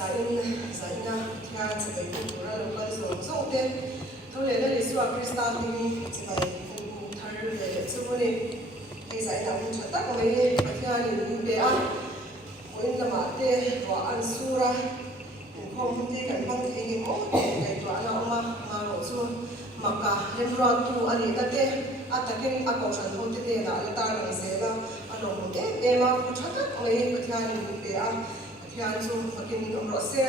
zaina thia chibai pura local zong te thole la liswa kristan ni chibai thar le chumuni ei zaina un thata ko ei thia ni be a oin lama te wa an sura khom te kan bang the ni mo kai to ana ma ro chu maka lemra tu ani ta te atakin akoshan ho te na la ta na se la anong te e ma thata ko ei thia ni be a thian chu makin om ro se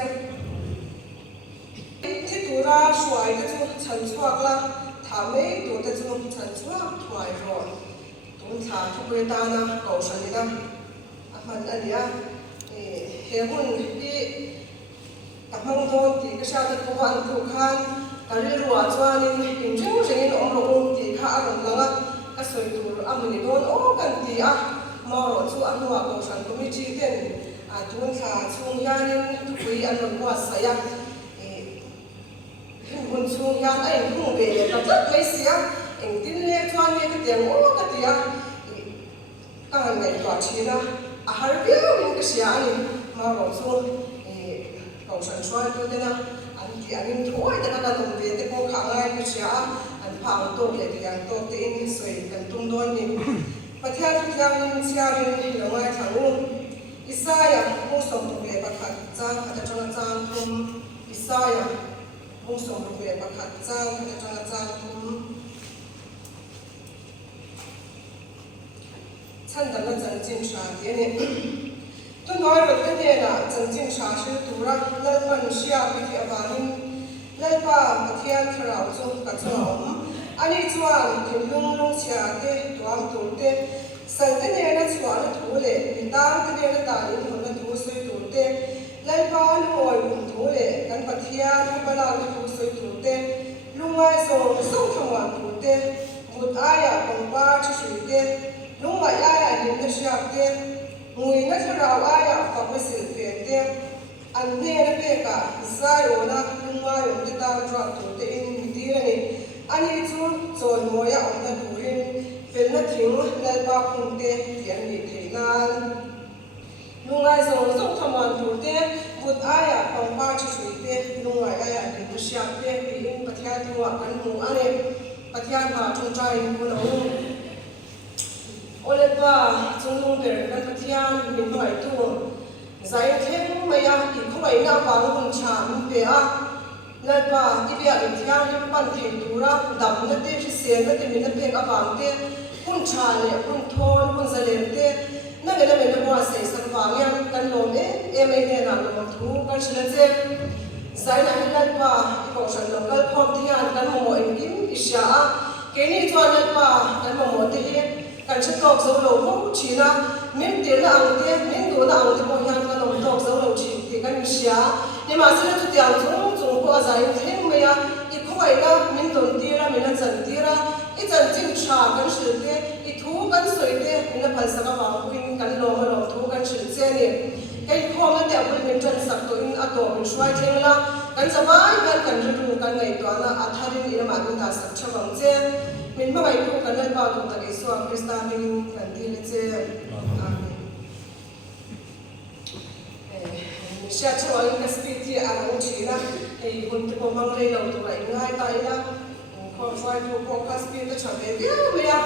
thi tura shwai te chu chan chuak la thame tu te chu chan chuak thwai ro tun tha thu pe ta na ko shan ni da aman ania he hun ti tamang do ti ka sha ta ko an thu khan kari ruwa chuan in jing jing om ro ti kha aron langa ka soi tur amani don o kan ti a ma ro chu anwa ko shan ko mi chi ten tuan sa chung yanin tui an wa saya hun chung yan ai hung be ta tat mai sia eng tin le chuan ne ka tiang o ka tia ka han mai twa china a har be in ka sia ani ma ro chu ko san chua tu te na an ti anin thoi ta ka dum be te ko kha ngai ka sia an phang to le tiang to te in soi kan tum don ni pathian thiang sia rin lo ngai thangu Isaya mong som tuwe bakhat chang kata chang thum Isaya mong som tuwe bakhat chang kata chang thum chan da na chang jing sha de ne tu noi ro te ne na chang jing sha shi tu ra lal man sia pi ti awanin lal pa pathian thrau chu ka chom ani chuan thim lung lung sia te tuam tu te Sante ne na chuan thule mitang te ne na ta ni hon na thu soi tu te lai pa loi um thule kan pathia ni bala ni thu soi tu te lungai so so thwa tu te mut aya pang pa chi sui te lungai aya ni na sha te ngui na thara aya fa pa sil pe te an ne na pe ka sai o na lungai um te ta dra tu te in mi ti ni ani chu chon moya om na durin Phil na thing lal pa khung te tian ni theinan lungai zong zong thaman tu te but aya pang pa chi sui te lungai aya ni tu siap te in pathia tu wa kan mu ane pathia ma chung trai mu no ole pa chung lung ber kan pathia min mai tu zai theng maya ki khoi na pa hun cha mu pe a lal pa ki bia in thiang ni pan thei tura dam na te chi se na te min na pe ka bang te hun cha le hun thon hun zalem te na le me na wa sei san wang yan kan lo me e me ne na lo thu kan chila che zai na hilal pa ko san local khom thian kan mo in kim isha ke ni chuan lal pa kan mo te he kan cha tok zo lo vo china min te na ang te min do na ang te mo yan kan lo tok zo lo chi te kan isha ni ma sila tu tiang chung chung ko zai theng me ya I khoi na min don tira min na chan tira I chan jing cha kan shil te I thu kan soi te min na phal saka wa kuin kan lo ma lo thu kan shil che ni kai khom na te apul min chan sak to in ato min shwai theng la kan zawai kan ru kan ngai to na atharin ina ma dun ta sak chawang che min ma mai tu kan pa tu ta ke so krista min kan ti le che Sia chawai ka spiti a ro china ei hun te ko mang re lo tu lai ngai tai la ko swai tu ko ka spiti cha be bia me ya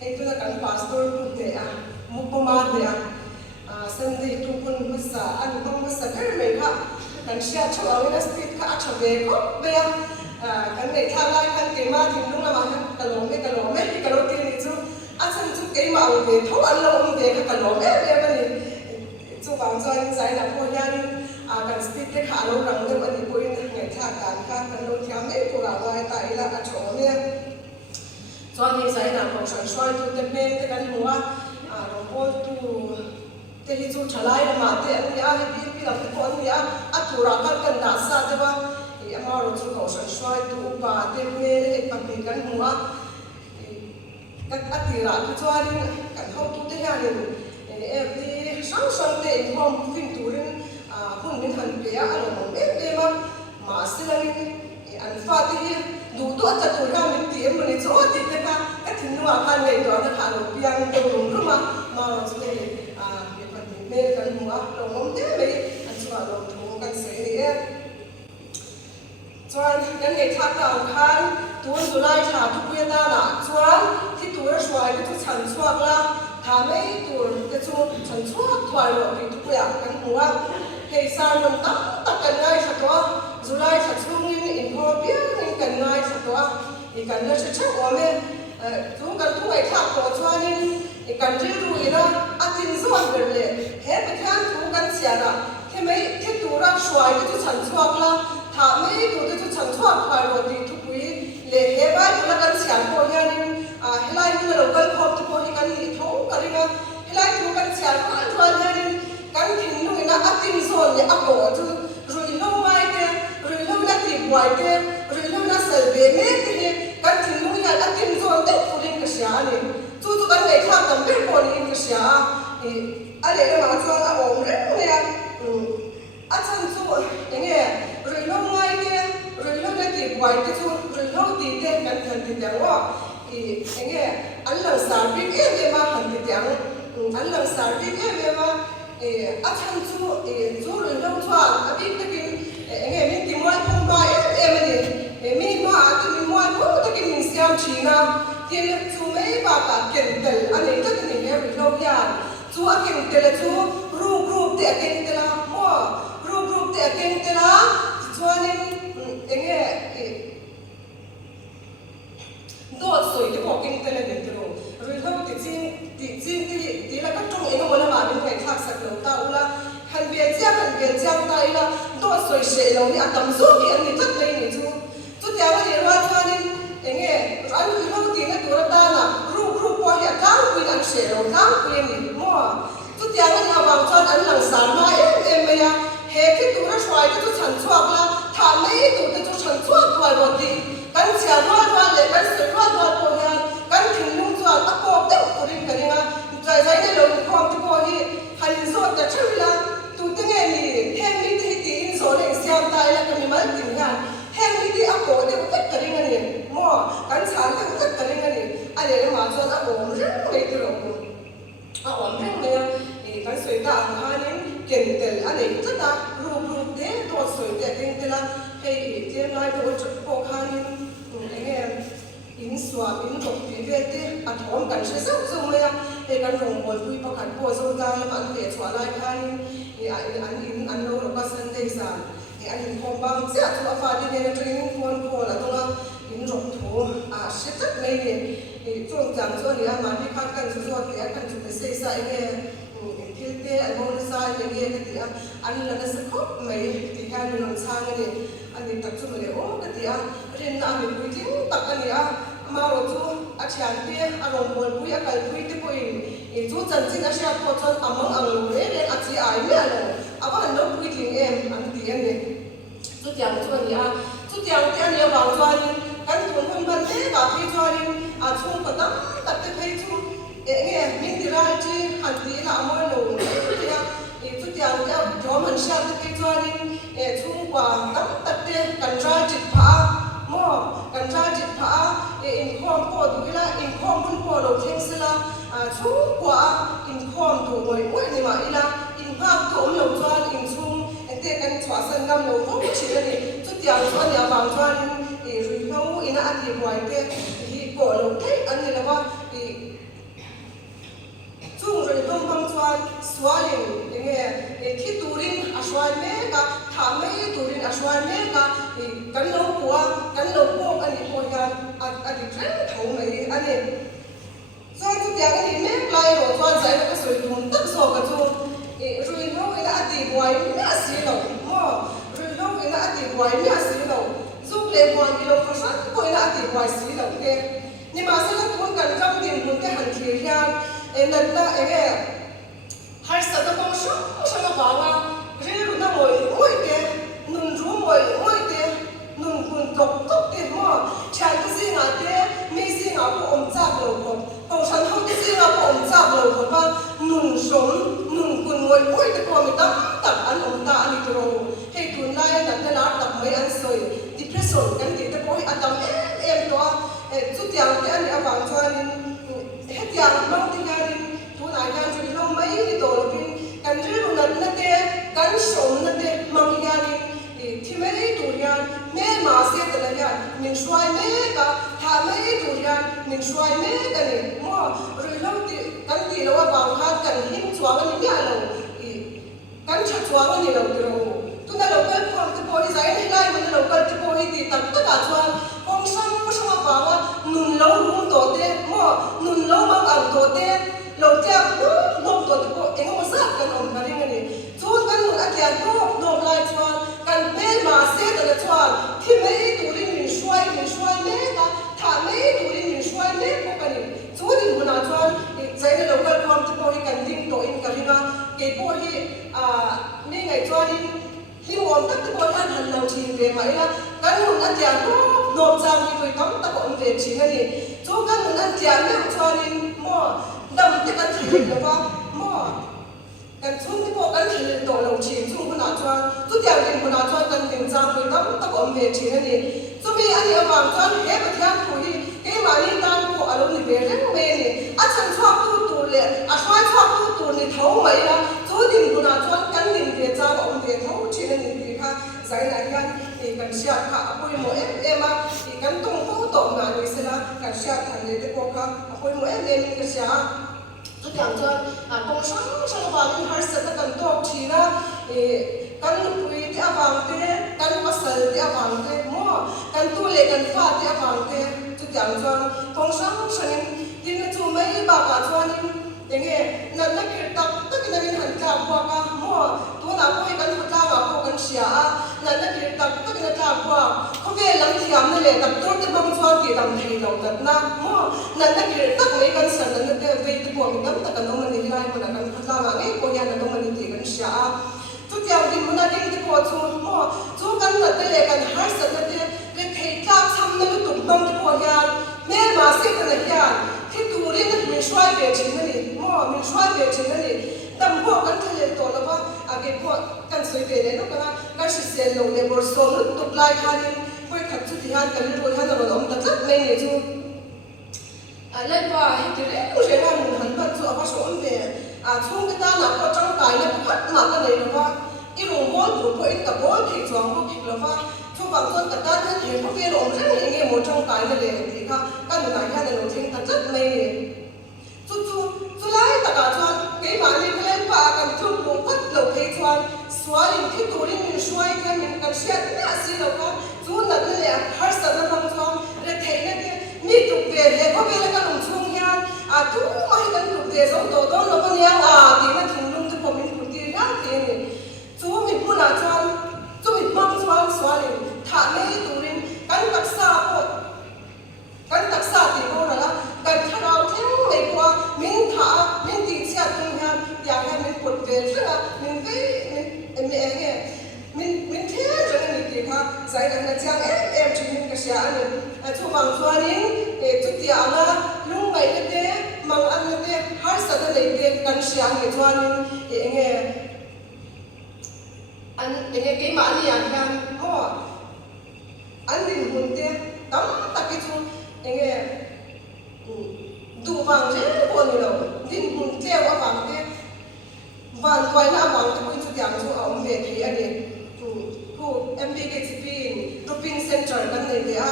ei tu na kan pastor tu te a mu po ma de a sunday tu kun masa an bang masa ber me kha kan sia chawai na spiti kha cha be ko be ya kan nei tha lai kan ke ma thim lung la ma ka lo me ka lo ti ni chu a chan chu ke ma u be tho an lo um be ka lo me be ba ni chu bang chuan zai na pho hian kan speed te kha lo rang dem ani poin ngai tha kan kan lo thiam me pura ngai ta ila a chho me chuan ni zai na ko san swai tu te me te kan huwa ro pol tu te hi chu thalai ma te ani a hi pi la te kon ni a tura kan da sa te ba I ama ro chu ko san swai tu pa te me e pa te kan huwa kan atira tu chuan kan ho tu te hian every sang te hom fin turin hun min han pe a lo me ma ma silanin an fa te du to ta tu ra min ti em ni cho ti te ka thin wa khan nei to na kha lo piang to rum ma ro chu me pa ti me kan mu a lo mom te me kan nei thak ta khan tur July tha tu pia ta na chuan thi tur swai ka chu chan chuak la tha mai tur ka chu chan chuak thwai ro ti tu pia kan huwa hei sar man tam tak kan ngai sa to July tha chung in ho pia in kan ngai sa to i kan na cha cha o me tu kan tu ai thak ko chuan in i kan ril ru ina atin zon ber le he pe than tu kan sia ra he mai the tura swai ka chu chan chuak la tha mai tu te chu chan chuak thwai ro ti tu pui le he ba tu la kan sia ko hianin helai ni lo kal khop tu ko hi kan ni tho ka ringa helai tu kan sia ko an ro hianin kan thin nu ina atin zon le a ko tu rui lo mai te rui lo na ti wai te rui lo na sal be me te he kan thin nu ina atin zon te furin ka sia ni tu tu kan nei thak tam ber ko ni ka sia ale le ma chu a om re ne a chan chu enge rui lo mai te rui lo na ti wai te chu rui lo ti te kan than ti yang wa enge an lang sar bi e ma han ti yang an lang sar bi e ma a chan chu chu rui lo chuan a bi takin enge min ti moi phong ba e ma ni mi ma a ti mi moi po takin min siam china tin chu mai ba ka ken tel ani takin ni rui lo yan chu a ken tel chu group te ken tel mo group te ken tel chuanin enge dot soi te ko ken tel de tro rui lo ti chin ti la ka tong eno mona ma min kai thak sak lo ta ula han bian chiang ta ila dot soi se lo ni atam zo ki an ni tat nei ni chu tia wa ni ra chuanin enge ran rui lo ti na tur ta na group po hi tang kuin an se lo tang kuin ni mo tu tia wa ni awang chuan an lang san ma em me ya he ki tur a swai tu chan chuak la tha mai tu te chu chan chuak thwai ro ti kan sia ro le kan se ro po hian kan thin lung chuan a ko te urin ka ringa trai ne lo khom ti ko hi han zo ta thila tu te nge ni heng ni ti in zo le siam tai la kan ni mal tin ya heng ni ti a ko te u ka ringa ni mo kan chan te u ka ringa ni ale ma chuan a om reng nei ti ro a om reng ne kan soi ta an hanin ken tel ane tata group te to soi te ken tela hei tiam lai to ko khanin enge in swap in dok ti ve te a thom kan se sau zo maya he kan rong bol pui pakhat po zo ta an le chwa lai khanin an lo ro ka san dei sa an in khom bang se a thu a fa ti ne training phone ko la to nga in rong tho a se tak nei ne chong jang zo ni a ma ti khat kan zo zo te kan chu se sa enge te an mo sa ye ge ke ti an la na sa khop mai ti kan no sang ni an ni tak chu le o ke ti rin na mi pui tin tak ani ma ro chu a thian te a rong bol pui a kal pui te pui chu chan chin a sha ko chon among ang lo le a chi ai me lo a ba no pui tin em an ti an ni chu tiang chu ani chu tiang te ani ba chuan kan thun hun ban te ba phi chuan a chung pa tam tak te phei chu enge min ti ra chi han ti la mo lo ya chu tiang te dom han sha te chuan chung kwa tam tak te kan ra chi pha mo kan ra chi pha in khom po du la in khom bun po lo theng sela chung kwa in khom tu moi ni ma ila in ha to lo chuan in chung te kan chwa san ngam lo vo chi ni chu tiang chuan ya bang chuan rui lo ina ati boy te hi ko lo te an ni la wa chung rồi đông bang chuan swalin enge thi turin aswai me ka tha mai turin aswai me ka kan lo po ani po ya ati tren thau mai ani so tu ya ni me klai ro chuan sai ka soi thum tak so ka chu rui lo ina ati boy me asi lo mo rui lo ina ati boy me asi lo zu le boy lo ka san ko ina ati boy si lo ke ni ma sa la tu kan kam din mun te han thir hian nên là enge har sa da bang sho na ba nga re ru na moi te nun ru moi te nun kun tok te mo chan ka si nga te mi si nga po om cha lo ko chan ho te si nga po om cha lo ko ba nun som nun kun moi te ko mi ta tak an om ta ani tro he tun lai na la tak mai an soi depression kan ti te ko hi atam em to chu tiang te ani awang chuan hết dạng bao nhiêu ngày thu lại hàng chục lâu mấy đi tổ lập viên cảnh giới luôn là nát đê cảnh sống nát đê mang ngày thì mấy tuổi nhà mẹ mà sẽ tự là mình xoay mé cả thà mấy tụi hiền mình xoay mé cái này mua rồi lâu thì cái gì đâu vào khăn cần hít xuống cái nhà lâu cái chặt xuống cái gì lâu thì lâu chúng ta lâu cái con cái bôi giấy này lại mình lâu cái bôi thì tất cả chuan con sang vào nung lâu luôn tổ tiên mua nung lâu mang ăn tổ tiên lâu theo nung tổ tiên em không có cái ông cái này chuan cái nung ăn tiền nung lại chuanกันเม่มาเสียแต่ละชวนที่ไม่ตัวนี้มีช่วยแม่ก็ถ้าไม่ตัวนี้มีช่วยแม่พวกกันนี่ช่วยดิ้งคนละชวนใจเราเราก็ความที่พอให้กันดิ้งตัวเองกันที่ว่าเกี่ยวกับที่นี่ไงชวนนี่ที่มองตั้งแต่พอท่านหันเราทีเดียวไหมล่ะกันหนุนอันเดียวก็โดนจางที่ไปตั้งแต่ก่อนเวทีนั่นนี่ช่วยกันหนุนอันเดียวเนี่ยชวนนี่มั่วดำที่กันถือหรือว่ามั่วกันช่วงที่พอกันถือตัวเราทีช่วงคนละชวนทุกอย่างเป็นคนละชวนกันดึงจางไปตั้งแต่ก่อนเวทีนั่นนี่จะมีอันเดียวบางชวนเฮ้ยประเทศคุยเฮ้ยมานี่ตั้งพออารมณ์ในเวทีเมนี่อาฉันชอบตัวเลยอาช่วยชอบตัวนี่เท่าไหมล่ะช่วยดึงคนละชวนกันดึงเวทีจางออกเวทีเท่าทีนั่นนี่ค่ะใจไหนกันกันเชียร์ค่ะคุยหมดมากันตรงเข้าตรงงานนี้สิละกันเชียร์ทันเลยที่พวกค่ะคุยหมดมีกันเชียร์ทุกอย่างจนตรงช่างวันนี้หาเสร็จกันตัวทีนะกันคุยที่อวังเตะกันภาษาที่อวังเตะมั่วกันตัวเล็กกันฟาดที่อวังเตะทุกอย่างจนตรงช่างที่นี่จู่ไม่บากาจวนอย่างเงี้ยนั่นนักเรียนตักนักเรียนหันกลับพวกกันมั่วตัวหน้าคุยกันหัวตาพวกกันเชียร์นั่นนักเรียนตักนักเรียนกลับพวกเขาเวลังที่ยามนั่นแหละตักตัวที่บางชวนที่ดำที่เราตัดน้ำมั่วนั่นนักเรียนตักไม่กันสั่นนั่นนักเรียนเวทีพวกนี้ตักกันน้องมันนี่ไล่มันกันพัฒนาไงพวกนี้น้องมันนี่กันเชียร์ทุกอย่างที่มันได้ที่พอจู่มั่วจู่กันนั่นเลยกันหาสั่นนั่นเลยเรื่องเหตุการณ์ทำนั่นตุ่มน้องที่พวกนี้แม่มาเสียกันเลยที่ตัวนี้นั่นมีช่วยเบียดชิงนั่นนี่มั่วมีช่วยเบียดชิงนั่นนี่แต่พวกกันทะเลตัวแล้วว่าอาเก็บพวกกันสวยเบียดเลยลูกนะการศึกษาลงในบริษัทนั้นตุกลายคันพวกขัดจุดที่หันกันรู้ทันเราต้องตัดจัดไม่เนี่ยจู่เล่นว่าให้เรื่องผู้ชายมันหันมาจู่อาภาษณ์เนี่ยช่วงที่ตาหนักก็จังกายเนี่ยพัดมากันเลยนะว่าอีหลงบอลถูกพวกอีกับบอลผิดสองพวกผิดแล้วว่าช่วงบางคนกับตาเนี่ยเห็นพวกเบี้ยหลงเรื่องอย่างเงี้ยหมดจังกายนั่นเลยทีค่ะกันหลายแค่ในหลงทิ้งตัดจัดไม่เนี่ยจู่ไล่ตะการชวนเกี่ยมาเนี่ยเล่นป่ากันทุกหมู่พัดหลงเที่ชวนสวาลินที่ตัวนี้มีช่วยกันมีกันเชียร์น่าสิเราก็จู่นั่นเลยหาสันนั่งชวนเรื่องเที่ยงเนี่ยมีตุกเบี้ยเนี่ยพวกเบี้ยแล้วก็หลงช่วงยันจู่มาให้กันตุกเบี้ยสองตัวแล้วก็เนี่ยที่นั่นถึงลุงที่ผมมีคนที่น่าเที่ยงเนี่ยจู่มีผู้น่าชวนจู่มีมั่งชวนสวาลินถ้าไม่ตัวนี้กันตักษาปดกันตักษาที่เขาละกันถ้าเราเที่ยงไม่กว่ามินถ้ามินที่เชียร์ตรงนั้นอยากให้มินปวดเวรใช่ไหมมินไม่เนี่ยมินเที่ยงจะไม่มีค่ะใส่กันนะจังจะมินก็เชียร์เนี่ยช่วงบางช่วงนี้จุดที่อันนั้นลุงไม่ได้มังอันนั้นหาสัตว์เลยเด็กกันเชียร์เนี่ยช่วงนี้อันเกี่ยมาเนี่ยกันอ๋ออันนี้หุ่นเด็กตั้งแต่กี่ชั่วดูฟังเรื่องคนเราดิ้นหุ่นเที่ยวว่าฟังเด็กวันก่อนหน้าวันที่คุณจุดอย่างช่วงเอาเวทีอันนี้ผู้ MBKCP รูปินเซ็นเตอร์กันเลยเนี่ย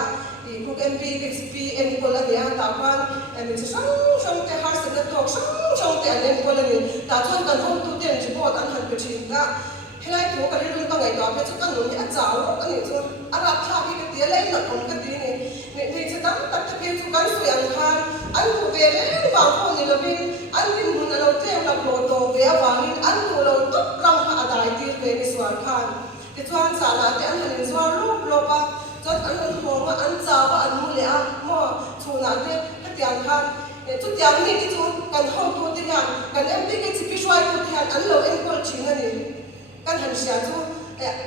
ผู้ MBKCP เอ็นคนละเนี่ยตาพันมันจะช่างแต่หาสิ่งต่างช่างแต่เล่นคนละเนี่ยตาชวนกันห้องตู้เตียงจะบอกอันหันไปชิมละให้ไล่ถูกันเรื่องต่างไงต่อไปจุดกันหนุนเนี่ยจ้าวกันนี่จุดอารับท่าพี่กันเตี้ยเล่นหนักของกันตีนี่จะตั้งแต่เพียงจุดกันสวยอันคันอันผู้เวรบางคนนี่เราเป็นอันเป็นหุ่นเราเที่ยวเราโผล่ตัวเวียวางนี่อันตัวเราตุ๊กรำหาได้ที่เวรสวนคันที่ชวนสาระที่อันหันสวนรูปโลปะจนอันหัวว่าอันจ้าวอันมุเละมั่วชวนอะไรที่เตียงคันจุดอย่างนี้ที่จุดกันห้องตัวที่งานกันMBKCPช่วยผู้แทนอันเราเองก็ชิงอันนี้กันหันเสียจุด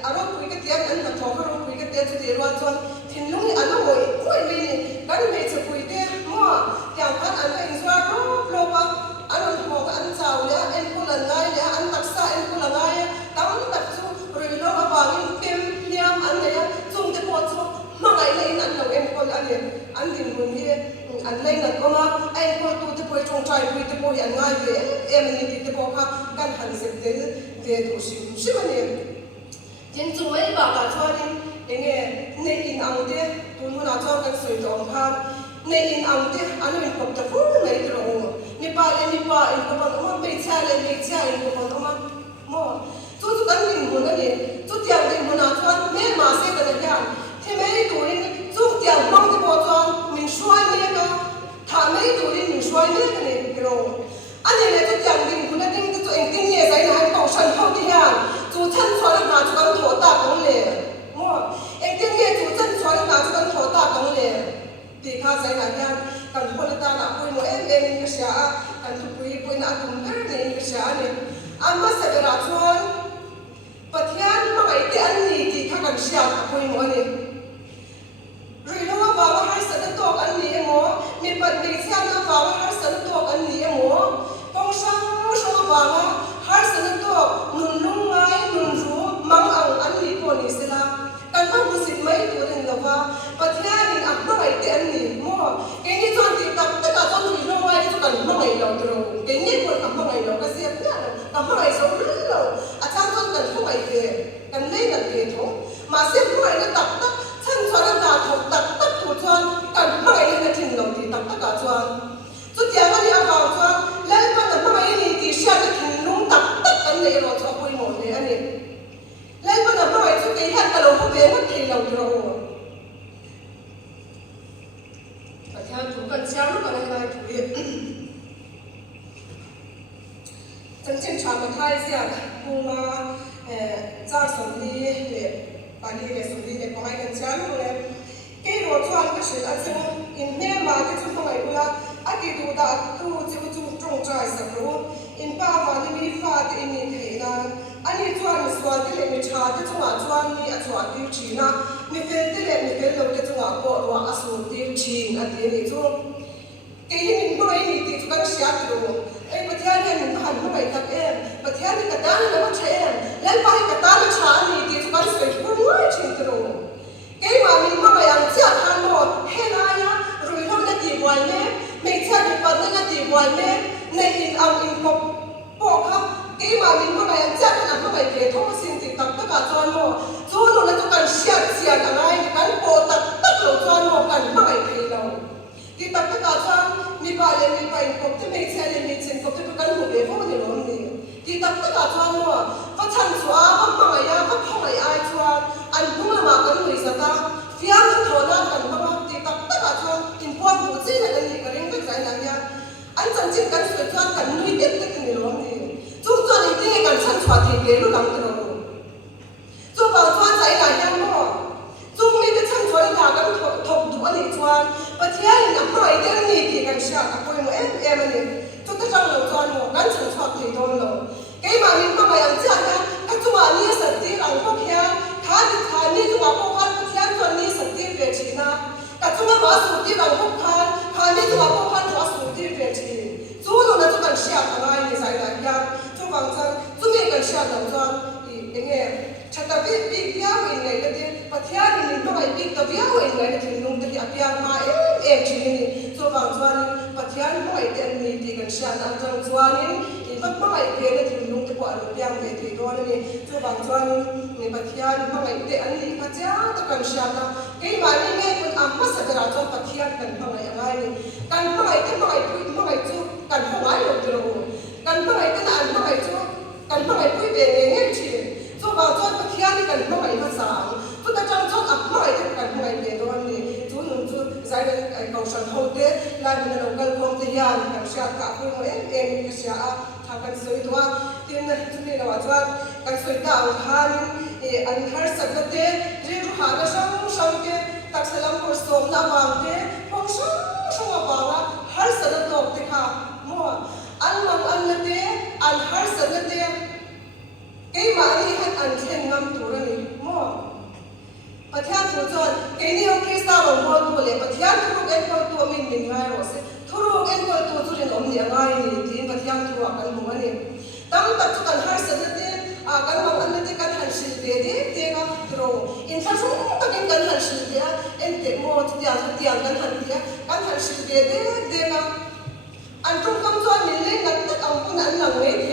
อารมณ์คุยกันเตี้ยอันหันทองอารมณ์คุยกันเตี้ยจุดเดียวจนทิ้งลุงอันนั้นโวยไม่นี่กันไม่จะคุยเตี้ยมั่วอย่างพันอันนั้นสวนรูปโลปะอันนั้นหัวอันจ้าวเลยอันคนละง่ายเลยอันตักษาอันคนละง่ายตั้งแต่จุดเรื่องเราบางทีเป็นเลี้ยงอันเนี่ยจุดที่พอจุดมาไงเลยนั่นเราเองคนอันเนี่ยอันดิ่งมันเนี่ยอันเลยนั่นก็มาไอ้คนตัวที่พอจงใจคุยที่พออย่างง่ายเลยนี่ที่พอค่ะกันหันเสร็จเดี๋ยวดูสิมันเนี่ยจ tin chu mai ba ka chuanin enge nei in angte tun huna chaw kan soi tom khan nei in angte anu in kop ta fur mai tro ni pa in ko pa ma be cha in ko pa ma mo chu kan nin mun ni chu tiang din huna chuan me ma se ka da yan the mai turin chu tiang mong te bo chuan min shuai ni ka tha mai turin min shuai ni ka ni kro ani le chu tiang din huna ding chu eng tin ye sai na ko san ho ti yan chu chan chwa na chu kan tho ta kong le mo eng tin ye chu chan chwa na chu kan tho ta kong le ti kha sai na yan kan ho na ta na pui mo em ni ka sha kan tu pui na tum ber ni ka sha ni amma sa ra chuan pathian ma ai te an ni ti kha kan sha pui mo ni ri lo ba har sa da to an ni mo mi pat mi cha na ba har sa da to an ni mo pong sang ba har sa da to nun lung ngai nun ru mang ang an ni ko ni sila kan ma musit mai tu rin lo ba pathian in ak ma ai te an ni mo ke ni chon ti tak ta ka chon ri lo ngai chu kan ma ai lo tro ke ni ko ka ma ai lo ka se na ka ma ai so lo a chang chon kan ko ai te kan nei na te tho ma se mo ai na tak tak chan chon na thok tak tak tu chon kan ma ai na thin lo ti tak tak ka chon chu tiang ani a ba chon lai pa na ma ai ni ti sha ka thin lung tak tak kan nei ro cho pui mo le ani lai pa na ma ai chu ke han ka lo ko be na thei lo tro pathian tu kan sia lo kan ai tu ye chân chân chạm một hai xe cùng ra sông đi để bạn đi để sông đi để có ai cần chán luôn em cái đồ chọn cái sự ăn xong in nè mà cái chúng không ai luôn ăn cái đồ đã tu chỉ có chúng trồng trái sạch luôn in ba mà đi mi pha thì in nhìn thấy na anh đi chọn một số cái này mi chả cái chúng à chọn mi à chọn tiêu chí na mi phê cái này mi phê lâu cái chúng à có đồ à số tiêu chí anh đi này chúng cái này mình nói mi thì chúng ta sẽ đượcไอ้ประเทศเนี่ยมันหันมาไปกับเองประเทศนี่กระด้างแล้วก็เชนแล้วไปกระด้างแล้วช้านี่ที่ทุกคนสวยทุกคนชินตรงไอ้มามีมาไปอันเจ้าทันหมดเฮลายะรุ่ยโลกจะตีวันแม่ไม่ใช่ที่ปัจจัยจะตีวันแม่ในอินเอาอินพบพวกเขาไอ้มามีมาไปอันเจ้าทันมาไปเกยทงสินติดตับตะกาจวนหมดจูนแล้วทุกคนเสียอะไรกันโปตับตับเราจวนหมดกันมาไปเกยเราที่ตับตะกาจวนมีไปเลยมีไปพบที่ไม่ใช่เลยมีเช่นพบที่กันหูเบี้ยพวกนี้ล้มนี่ที่ตับตะกาจวนว่าก็ฉันชัวร์ก็มาอย่างก็พ่อไอ้ชัวร์อันนู้นมากันเลยสักตาเฟี้ยงโทน่ากันมาที่ตับตะกาจวนอินพวกหูจีนกันนี่กันเองก็ใจนักยังอันฉันจิตกันสวยจวนกันนุ่ยเด็กๆนี่ล้มนี่จุกจวนนี่กันฉันชัวร์ที่เบี้ยรู้หลังตรงจุกบางจวนใจหลายยังมั่วจุกมีแต่ฉันชัวร์ที่ด่ากันถกดูอันนี้จวนประเทศนี่ไม่ได้นี่ที่กันเชื่อกับคนเอ็มนี่จุดที่เราจวนหมดกันฉันชอบที่โดนเราไอ้มามีมาอย่างเจ้าเนี่ยก็จังหวะนี้สัตย์ที่เราพบเห็นท่านี่จังหวะพบกันประเทศตัวนี้สัตย์ที่เปลี่ยนชีนะก็จังหวะสุดที่เราพบกันท่านี่จังหวะพบกันจังหวะสุดที่เปลี่ยนชีจู่เราเนี่ยจุดกันเชื่อทำไมนี่ใส่หลายอย่างจุดบางครั้งจุดมีกันเชื่อเราจวนอย่างเงี้ยชัดแต่ปีกยาวอย่างไรก็ดีประเทศนี่ไม่ไปปีกตัวอย่างอย่างไรก็ถึงลงที่อภิญมาเองชีนี่จุดบางจวนประเทศไม่ไปเต็มนี่ที่กันเชื่ออันจังจวนนี่มันไม่เพียงแต่ถึงลุงจะปวดหรือยังเวทีด้วยนี่จู่บางจวนนี่ประเทศไม่แต่อันนี้ก็จะตะกันเชื่อนะไอ้มานี่แม่คุณอัมมาสักการะจวนประเทศกันไม่ยังไงนี่กันไม่แต่ไม่พูดไม่จู่กันหัวหลุดลงกันไม่แต่อันไม่จู่กันไม่พูดเองเงี้ยชีจู่บางจวนประเทศนี่กันไม่ภาษาจู่แต่จังจวนอัมไม่แต่กันไม่เพียงด้วยนี่จู่หนุ่มจู่ใจเป็นไอ้กองชันโฮเดลลายเป็นเราเกิดความที่ยานกันเชื่อกับคุณเองก็เชื่อทำกันสวยตัวที่นั่นจุดนี้เราว่ากันสวยต่างหันอันหาสักเตะเรื่องหาก็ช่างเตะตักสลัมกุศลนาวางเตะพงช่างว่าบ้าหาสักตัวเตะค่ะมั่วอันมันอันเตะอันหาสักเตะไอ้มานี่ให้อันเช่นงั้นตัวนี้มั่วประเทศทุกคนไอ้นี่โอเคสาวลงบอลตัวเลยประเทศทุกเอ็นบอลตัวมินง่ายหรอสิทุกเอ็นบอลตัวจุดนี้อมเนี่ยง่ายนี่ที่ประเทศทุกกันหัวนี่ตั้งแต่ทุกคนหาสักเตะกันบางอันเตะกันหันสิเตะเตะกันตรงอินทรัพย์ต้องกินกันหันสิเตะเอ็นเตะโม่ที่อย่างกันหันเตะกันหันสิเตะเตะกันอันตรงคำจวนนี่เลยนั่นแต่ต้องคนอันหลังไม่เท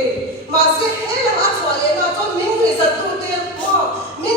มาเสียให้เราอัดสวรรค์เราจนมิ่งเลยสัตว์ตัวเตะโม่มิ่ง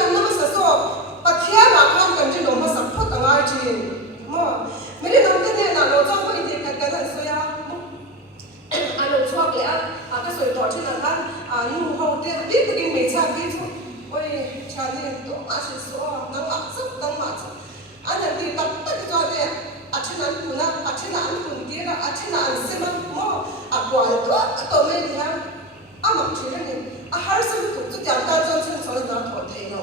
นนมาสะสอบปะเทียหลักข้ามกันจะนมาสัมผัสต่างายจีนมั่วไม่ได้นมกันเนี่ยนะเราจ้องไปอินเดียกันนั่นสวยอ่ะอันเราชอบเลยอ่ะก็สวยต่อที่นั่นกันนู่นเขาเดี๋ยวบิ๊กตะกี้ไม่ใช่บิ๊กโอ้ยชาเนี่ยตัวอาชีพสวยตั้งหลักสักตั้งหลักสักอันนั้นที่ตัดจอดเนี่ยอาชีพนั้นคุณนะอาชีพนั้นคุณเดียร์อาชีพนั้นเสมันมั่วกว่าตัวไม่ดีนะมักชื่อนี่หาสิ่งถูกจุดอย่างการจนซึ่งสอนเราถอดเทน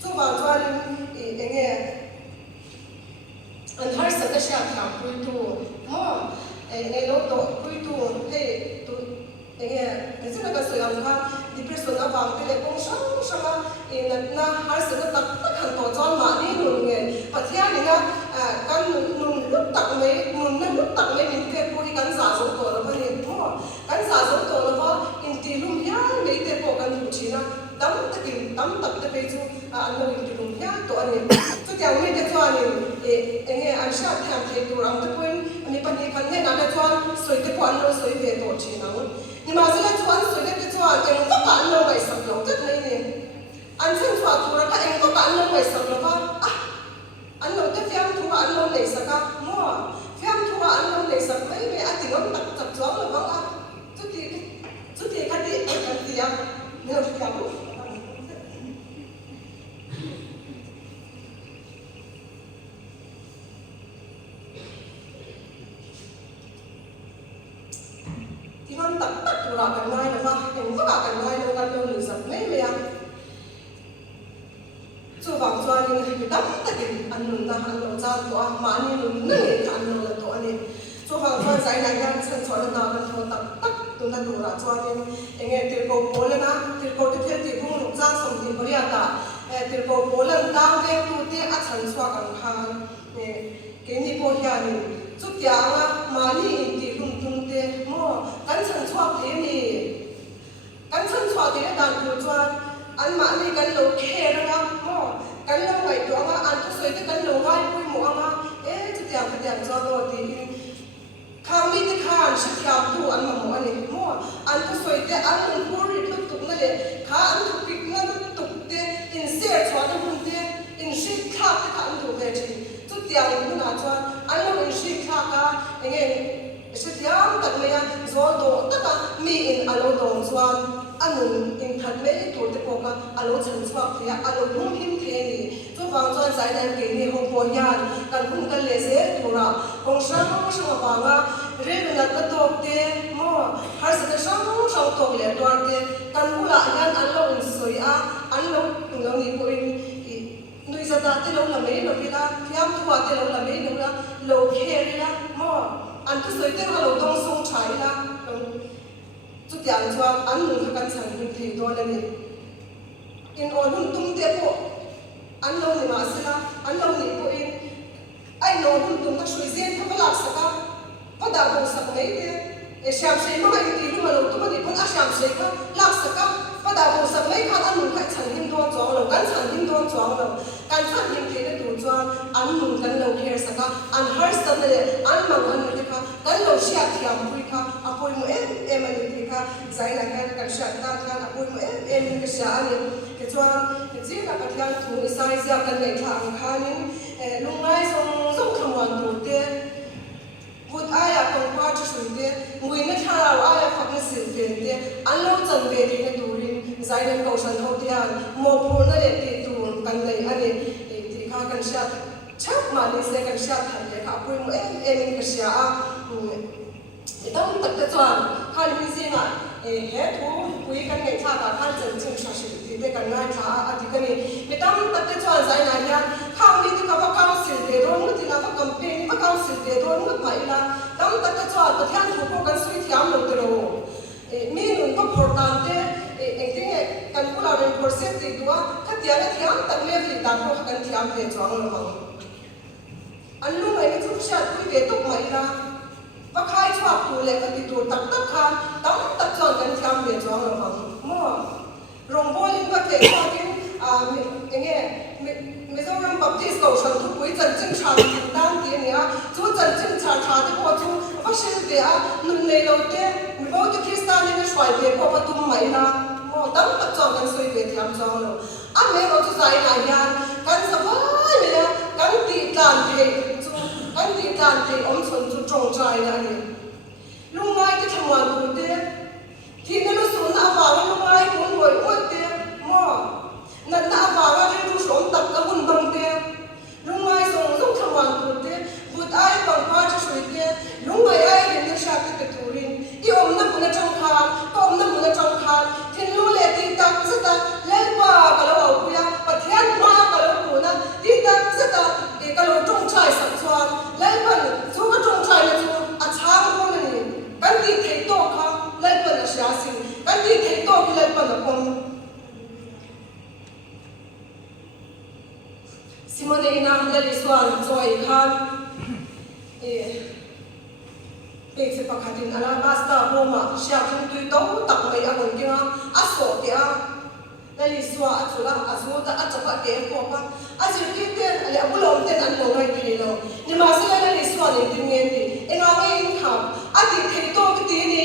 จู่บางจวนอย่างเงี้ยอันหาสิ่งที่เชื่อทำคุยตัวมั่วในโลกตัวคุยตัวให้ตัวอย่างเงี้ยนี่ซึ่งก็ส่วนของ depression อ่ะบางทีเลยคงช่างนั่นนะหาสิ่งที่ตักขันตัวจอนมานี่หนุ่มเงี้ยปัจจัยนี่นะกันหนุ่มลุกตักไม่หนุ่มนั่งลุกตักไม่มีเพื่อนคุยกันสะสมตัวแล้วก็เนี่ยมั่วกันสะสมตัวแล้วก็อินทีลุ่มยาไม่ได้พอกันอยู่ชีนะตั้มตะกินตั้มตักตะไปจู่อันนู้นอินทีลุ่มยาตัวนี้จุดอย่างนี้จะจวนนี่อย่างเงี้ยอันชาติแถมเทตัวอันตะกุนอันนี้ปัญญาคันเนี่ยนั่นจะจวนสวยตะกวนเราสวยเวตัวชีนะนี่มาสิละจวนสวยจะจวนเองก็การเราไปสักหลงจัดเลยเนี่ยอันเช่นจวนตัวเราเองก็การเราไปสักหลงว่าอันเราจะเฟี้ยมทัวอันเราเลยสักอ่ะมั่วเฟี้ยมทัวอันเราเลยสักไม่อันที่เราตักจับจวนหรือว่าจุดที่คดีกันเดียวเนี่ยเฟี้ยมที่มันตักตัวกันได้หรือว่าเองก็กันได้เรากันเราหรือสักไม่เลยจู่บางจวนนี่ไม่ตั้งแต่กินอันนู้นนะอันนู้นจ้าตัวมานี่นู้นนี่อันนู้นละตัวนี้จู่บางจวนใจไหนกันฉันชวนเรากันทัวตักตัวนั้นดูละจวนนี่เองติดโกโบเลยนะติดโกที่เพื่อนติดพุ่งลูกจ้าสมติบริยาตาติดโกโบเลยดาวเวทูเตะฉันชวนกันข้างเนี่ยกินที่พวกยานี่จุดยางอ่ะมานี่ติดลุ่มตุนเตะมั่วกันฉันชวนเทนี่กันฉันชวนเทนี่ดันดูจวนอันมานี่กันโลเคนะมั่วกันเราไหวตัวอ่ะอันทุกสิ่งที่กันโลไหวปุ้ยหมัวอ่ะจุดอย่างจวนโดดีข้าวมีที่ข้าวชิดยาวตัวอันมาหมัวนี่มั่วอันทุกสิ่งที่อันมันพูดลุกตุกนั่นเลยข้าอันทุกปิกนั่นตุกเตะอินเสียชวนหุ่นเตะอินชิดข้าวที่ข้าอันถูกเวทีจุดอย่างนี้นะจวนอันเราอินชิดข้าวก็อย่างเงี้ยชิดยาวตัดเลยอ่ะโซโดตัดก็มีอินอารมณ์ตรงจวนอันนู้นอินทัดไม่ตัวเด็กพวกอารมณ์ฉันชอบเนี่ยอารมณ์หุ่นหิมเทนี่ทุกวันจวนใจในเกณฑ์นี่คงปวยานกันหุ่นกันเลเซ่ตัวเราคงช่างบางอ่ะเรื่องนั้นก็ตัวเต้มั่วหาสิ่งช่างตัวเลยตัวเต้กันหุ่นละยันอันเราอินสวยอ่ะอันเรานี่ก็อินนุ้ยจะตัดที่เราละไม่เราพิลาพยายามทัวที่เราละไม่เราละโลเคเลยละมั่วอันที่สวยที่เราต้องส่งใช้ละจุดอย่างจวนอันหนึ่งกันสั่งเป็นทีตัวเลยนี่อินโอนตุ้มเตี้ยปุ๊อันเราหนีมาสิละอันเราหนีปุ๊อินไอ้โน่นตุ้มต้องช่วยเสียทั้งหลักสักพอดาวสักไม่เตี้ยเชื่อมเชื่อมไม่ตีรู้มาเราตุ้มนี่ปุ๊อาเชื่อมเชื่อมหลักสักพอดาวสักไม่ค่ะอันหนึ่งกันสั่งหินตัวจวงเรากันสั่งหินตัวจวงเราการสั่งหินเทได้ตัวจวงอันหนึ่งกันเราเคลียร์สักอันฮาร์สตันเลยอันมังอันนี้ค่ะกันเราเชื่อที่อันคุยค่ะอันคุยมือมันนี่ค่ะใจนักกันเชื่อตากันอันคุยมือมันก็เชื่ออันนี้ก็จวงจีน่าพัฒนาตัวนิสัยเสียกันในทางข้านี้ลุงไอ้ส่งคำวันตัวเต้พูดไอ้คงว่าจะสุดเต้งุยไม่ท่าเราไอ้ฟังไม่สิ้นเต้อันเราจังเวทีในตัวริมใจนักเขาฉันเขาเตี้ยโมพูนั่นเองที่ตัวกันเลยอันนี้ที่ข้ากันเชื่อชักมาดิเสกันเชื่อทันเลยค่ะพูดมือมันก็เชื่อต้องตัดแต่จวนข้ามีสิ่งอ่ะเหตุคุยกันในชาติข้าจะจึงชาชิติเด็กกันง่ายค่ะอาทิตย์นี้ไม่ต้องตัดแต่จวนใจไหนเนี่ยข้ามีที่เขาว่าเขาสิเดโดนมุตินะว่าคำเป็นว่าเขาสิเดโดนมุดไปละต้องตัดแต่จวนประเทศถูกพวกกันสุดที่อันนู้นตัวมีหนุ่มก็พอตันเต้เองที่เนี่ยกันพวกเราเป็นโปรเซสติดตัวถ้าเดี๋ยวที่อันตั้งเลี้ยงตามพวกกันที่อันเป็นจวนเราบ้างอันนู้นไอ้ที่ทุกชาติคุยเด็กตุกไม่ละว่าใครชอบตัวเล็กก็ติดตัวตักค่ะต้องตักจนกันที่อันเป็นจวนเราบ้างมั่วโรงพยาบาลก็เด็กชอบกินอย่างเงี้ยไม่ต้องรำบัพติสต์เขาฉันทุกวันจันทร์จึงชาติด้านที่เนี่ยทุกจันทร์จึงชาที่พอทุกว่าเชื่อเดียนุ่นในเราเต้ไม่บอกที่คริสต์นี่ไม่ช่วยเดียพอประตูใหม่ละมั่วต้องตักจนกันสวยเดียที่อันจวนเรา a me ro chu zai na yan kan sa vai me ya kan ti tan the chu kan ti tan the om chon chu trong chai na ni lungai ke thwan tu te thi na lu su na wa lungai kun hoi oi te mo na na wa ga ri chu som tak ka hun bang te lungai song song thwan tu te but ai bang pa chu sui te lungai ai rin na sha te turin i om na mun na trong khan ko om na mun na trong khan thin lu le ti tak sa ta le pa ka lo au pu ya pa thian ma ka lo pu na ti tak sa ta e ka lo trong chai sak chuan le pa chu ka trong chai na chu a chang mo na ni kan ti thei to kha le pa na sha sin kan ti thei to ki le pa na pom simone ina le li swan choi khan e pek se pakhatin ala basta homa sha khin tui to tak mai a gon kinga a so te a lali swa achula azuta achapa ke ko pa ajir ki ten ale abulom ten an lo ngai thelo ni ma se lali swa ni tin ngen ti enga mai in kham ati thei to ki ti ni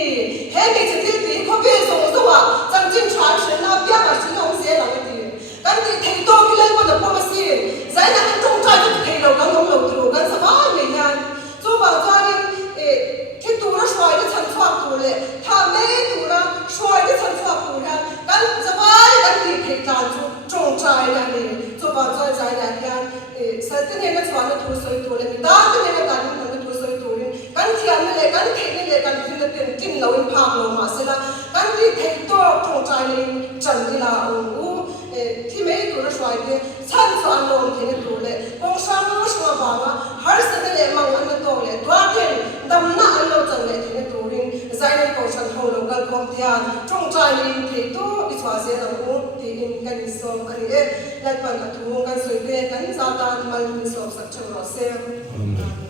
he ke che ti ti ko be so so wa chang chin chan shen na pya ma shin ong se la ti kan ti thei to ki le ko da po ma si zai na an tong chai ti thei lo kan ngom lo tu kan sa ba me yan so ba cha niที่ตัวเราช่วยได้ฉันชอบตัวเลยถ้าไม่ตัวเราช่วยได้ฉันชอบตัวนะกันจะไว้กันตีเพลงจานจงใจนะนี่จะบอกใจนะกันสัตว์เนี่ยก็ชวนเราตัวสวยตัวเลยตาเนี่ยก็ตาเนี่ยก็ตัวสวยตัวเลยกันเทียมนี่เลยกันเทนี่เลยกันที่เราเต็มจิ้มเราอินพากเรามาเสร็จแล้วกันตีเพลงตัวจงใจนี่จันทีละที่ไม่ตัวเราช่วยเนี่ยฉันชวนเราที่นี่ตัวเลยกองช่างเราช่วยบอกว่าหาสิ่งที่มังอันนั้นตัวเลยตัวเองดำหน้าอันเราจังเลยที่นี่ตัวริงใจในกองช่างเขาเรากันกองเทียนจงใจนี่ที่ตัวอิสวาเสียเราที่อินกันอิสอมอันนี้และปัญหาทุ่งกันสวยเด็กกันซาตานมันอิสอมสักชั่วโมงเสีย